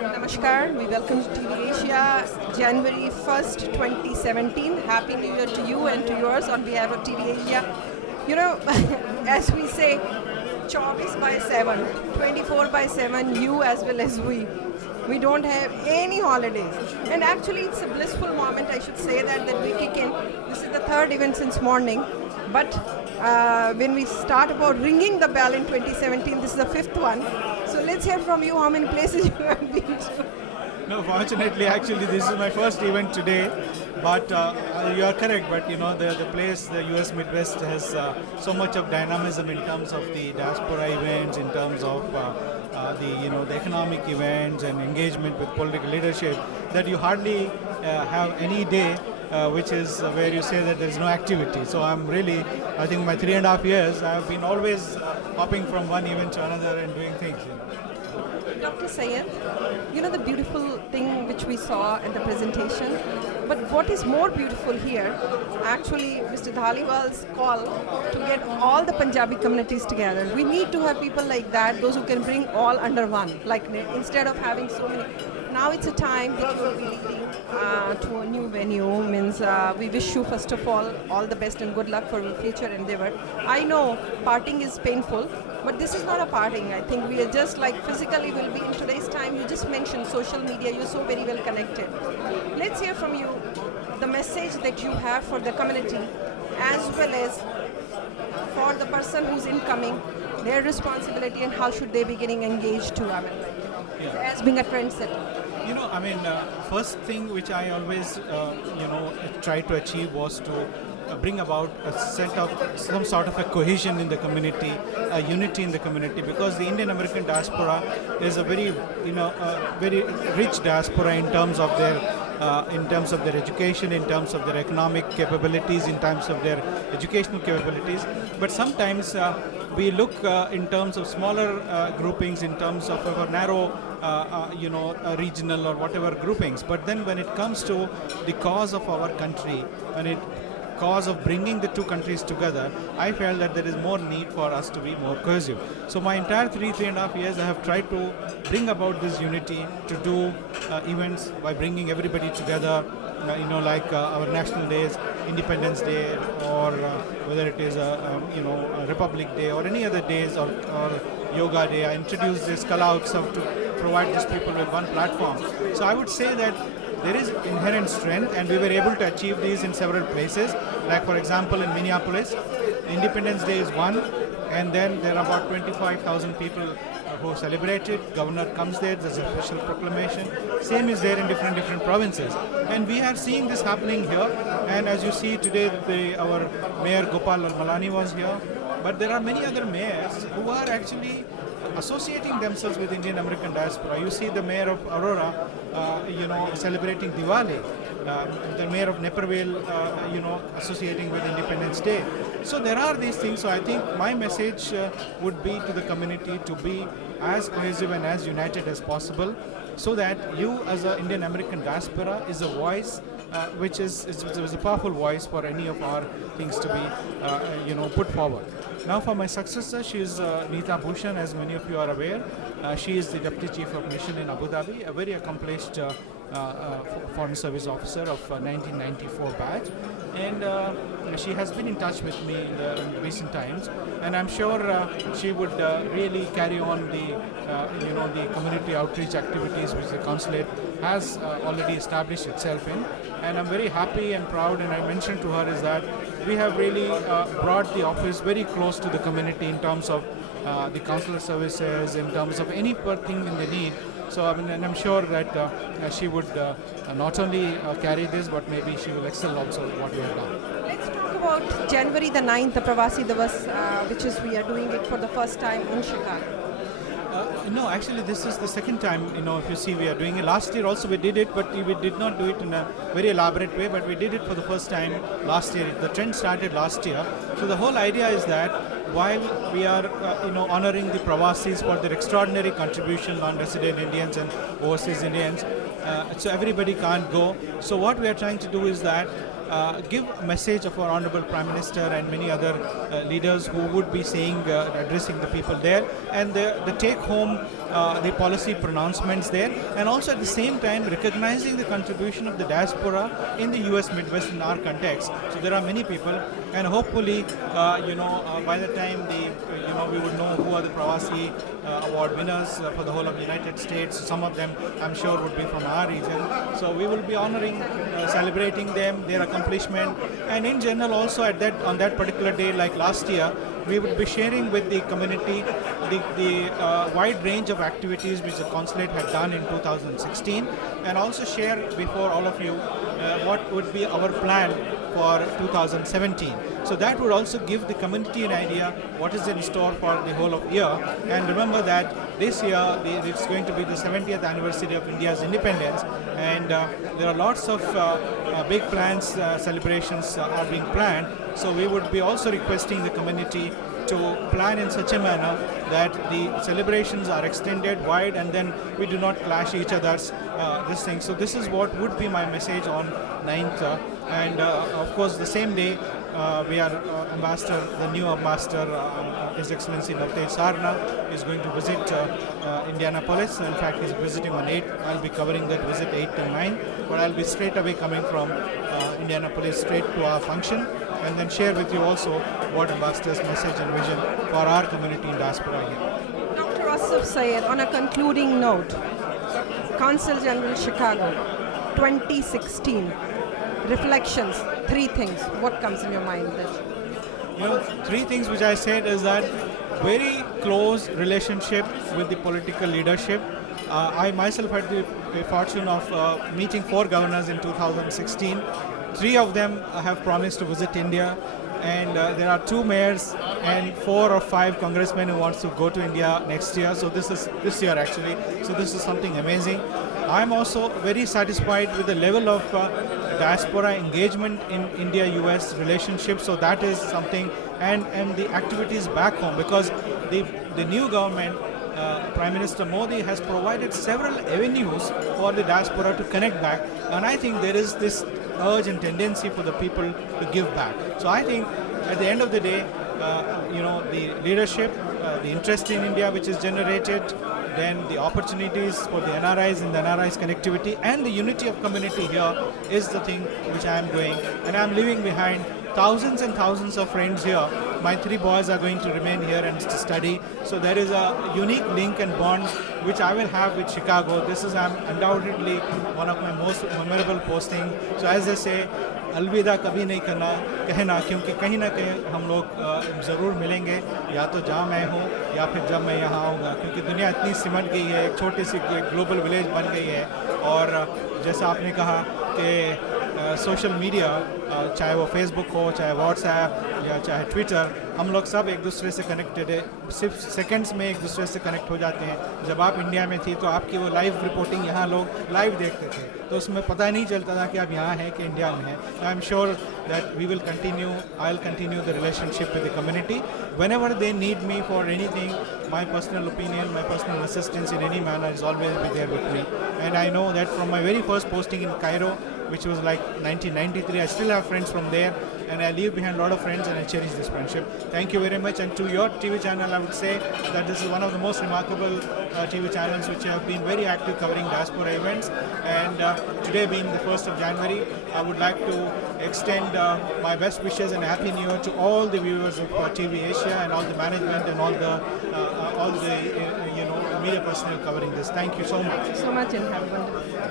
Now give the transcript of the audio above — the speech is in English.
Namaskar, we welcome to TV Asia, January 1st, 2017. Happy New Year to you and to yours on behalf of TV Asia. You know, as we say, 24 by 7, 24 by 7, you as well as we. We don't have any holidays. And actually, it's a blissful moment, I should say that we kick in. This is the third event since morning. But when we start about ringing the bell in 2017, this is the fifth one. So let's hear from you how many places you have been to. No, fortunately, actually, this is my first event today. But you are correct. But the place, the U.S. Midwest, has so much of dynamism in terms of the diaspora events, in terms of the economic events and engagement with political leadership, that you hardly have any day which is where you say that there is no activity. So I think my 3.5 years, I have been always hopping from one event to another and doing things. Dr. Sayed, you know the beautiful thing which we saw at the presentation, but what is more beautiful here, actually Mr. Dhaliwal's call to get all the Punjabi communities together. We need to have people like that, those who can bring all under one, like instead of having so many. Now it's a time that you will be leading to a new venue. Means we wish you first of all the best and good luck for your future endeavor. I know parting is painful, but this is not a parting. I think we are just like physically will be in today's time. You just mentioned social media. You're so very well connected. Let's hear from you the message that you have for the community, as well as for the person who's incoming, their responsibility and how should they be getting engaged to. I mean, as being a trendsetter. First thing which I always, try to achieve was to bring about some sort of a cohesion in the community, a unity in the community, because the Indian American diaspora is a very, very rich diaspora in terms of their education, in terms of their economic capabilities, in terms of their educational capabilities. But sometimes we look in terms of smaller groupings, in terms of our narrow, regional or whatever groupings. But then when it comes to the cause of our country, cause of bringing the two countries together, I felt that there is more need for us to be more cohesive. So my entire 3.5 years, I have tried to bring about this unity, to do events by bringing everybody together, like our national days, Independence Day, or whether it is a Republic Day or any other days, or Yoga Day. I introduced this Kala Utsav to provide these people with one platform. So I would say that there is inherent strength, and we were able to achieve these in several places. Like for example, in Minneapolis, Independence Day is one, and then there are about 25,000 people who celebrated. Governor comes there, there's a special proclamation. Same is there in different provinces. And we are seeing this happening here. And as you see today, our Mayor Gopal Malani was here. But there are many other mayors who are actually associating themselves with Indian American diaspora. You see the mayor of Aurora, celebrating Diwali. The mayor of Naperville, associating with Independence Day. So there are these things. So I think my message would be to the community to be as cohesive and as united as possible, so that you as an Indian American diaspora is a voice which is a powerful voice for any of our things to be put forward. Now for my successor, she is Neeta Bhushan, as many of you are aware. She is the Deputy Chief of Mission in Abu Dhabi, a very accomplished Foreign Service officer of 1994 batch, and she has been in touch with me in recent times, and I'm sure she would really carry on the community outreach activities which the consulate has already established itself in. And I'm very happy and proud, and I mentioned to her is that we have really brought the office very close to the community in terms of the consular services, in terms of any thing in the need. So and I'm sure that she would not only carry this, but maybe she will excel also what we have done. Let's talk about January the 9th, the Pravasi Divas, which is we are doing it for the first time in Chicago. No, actually this is the second time, if you see, we are doing it. Last year also we did it, but we did not do it in a very elaborate way, but we did it for the first time last year. The trend started last year. So the whole idea is that while we are, honoring the Pravasis for their extraordinary contribution, non-resident Indians and overseas Indians, so everybody can't go. So what we are trying to do is that give a message of our Honorable Prime Minister and many other leaders who would be saying, addressing the people there, and the take home the policy pronouncements there, and also at the same time recognizing the contribution of the diaspora in the US Midwest in our context. So there are many people, and hopefully by the time we would know who are the Pravasi award winners for the whole of the United States. Some of them I'm sure would be from our region. So we will be honoring, celebrating them, their accomplishment, and in general also on that particular day, like last year, we would be sharing with the community the wide range of activities which the consulate had done in 2016, and also share before all of you what would be our plan for 2017. So that would also give the community an idea what is in store for the whole of year. And remember that this year it's going to be the 70th anniversary of India's independence, and there are lots of big plans, celebrations are being planned. So we would be also requesting the community to plan in such a manner that the celebrations are extended wide, and then we do not clash each other's this thing. So this is what would be my message on 9th, and of course the same day we are the new ambassador, His Excellency Navtej Sarna is going to visit Indianapolis. In fact, he's visiting on 8th. I'll be covering that visit 8 to 9, but I'll be straight away coming from Indianapolis straight to our function, and then share with you also what Ambassador's message and vision for our community in diaspora here. Dr. Asif Syed, on a concluding note, Consul General Chicago, 2016, reflections, 3 things. What comes in your mind then? 3 things which I said is that very close relationship with the political leadership. I myself had the fortune of meeting 4 governors in 2016. 3 of them have promised to visit India, and there are 2 mayors and 4 or 5 congressmen who wants to go to India next year. So this year actually. So this is something amazing. I am also very satisfied with the level of diaspora engagement in India-US relationship. So that is something, and the activities back home, because the new government, Prime Minister Modi, has provided several avenues for the diaspora to connect back, and I think there is this urge and tendency for the people to give back. So I think at the end of the day, the leadership, the interest in India which is generated, then the opportunities for the NRIs and the NRIs connectivity, and the unity of community here is the thing which I am doing, and I am leaving behind thousands and thousands of friends here. My 3 boys are going to remain here and study. So there is a unique link and bond which I will have with Chicago. This is undoubtedly one of my most memorable postings. So as they say, अलविदा कभी नहीं करना कहना, क्योंकि कहीं ना कहीं हम लोग ज़रूर मिलेंगे, या तो जहाँ मैं हूँ या फिर जब मैं यहाँ आऊँगा, क्योंकि दुनिया इतनी सिमट गई है, एक छोटी सी ग्लोबल विलेज बन गई है। और जैसा आपने कहा कि सोशल मीडिया, चाहे वो फेसबुक हो, चाहे व्हाट्सएप या चाहे ट्विटर, हम लोग सब एक दूसरे से कनेक्टेड है, सिर्फ सेकंड्स में एक दूसरे से कनेक्ट हो जाते हैं। जब आप इंडिया में थी तो आपकी वो लाइव रिपोर्टिंग यहाँ लोग लाइव देखते थे, तो उसमें पता नहीं चलता था कि आप यहाँ हैं कि इंडिया में हैं। I am sure that we will continue, I will continue the relationship with the community whenever they need me for anything. My personal opinion, my personal assistance in any manner is always be there with me. And I know that from my very first posting in Cairo, which was like 1993, I still have friends from there, and I leave behind a lot of friends, and I cherish this friendship. Thank you very much. And to your TV channel, I would say that this is one of the most remarkable TV channels which have been very active covering diaspora events. And today being the 1st of January, I would like to extend my best wishes and Happy New Year to all the viewers of TV Asia and all the management and all the media personnel covering this. Thank you so much. Thank you so much, and have a wonderful day.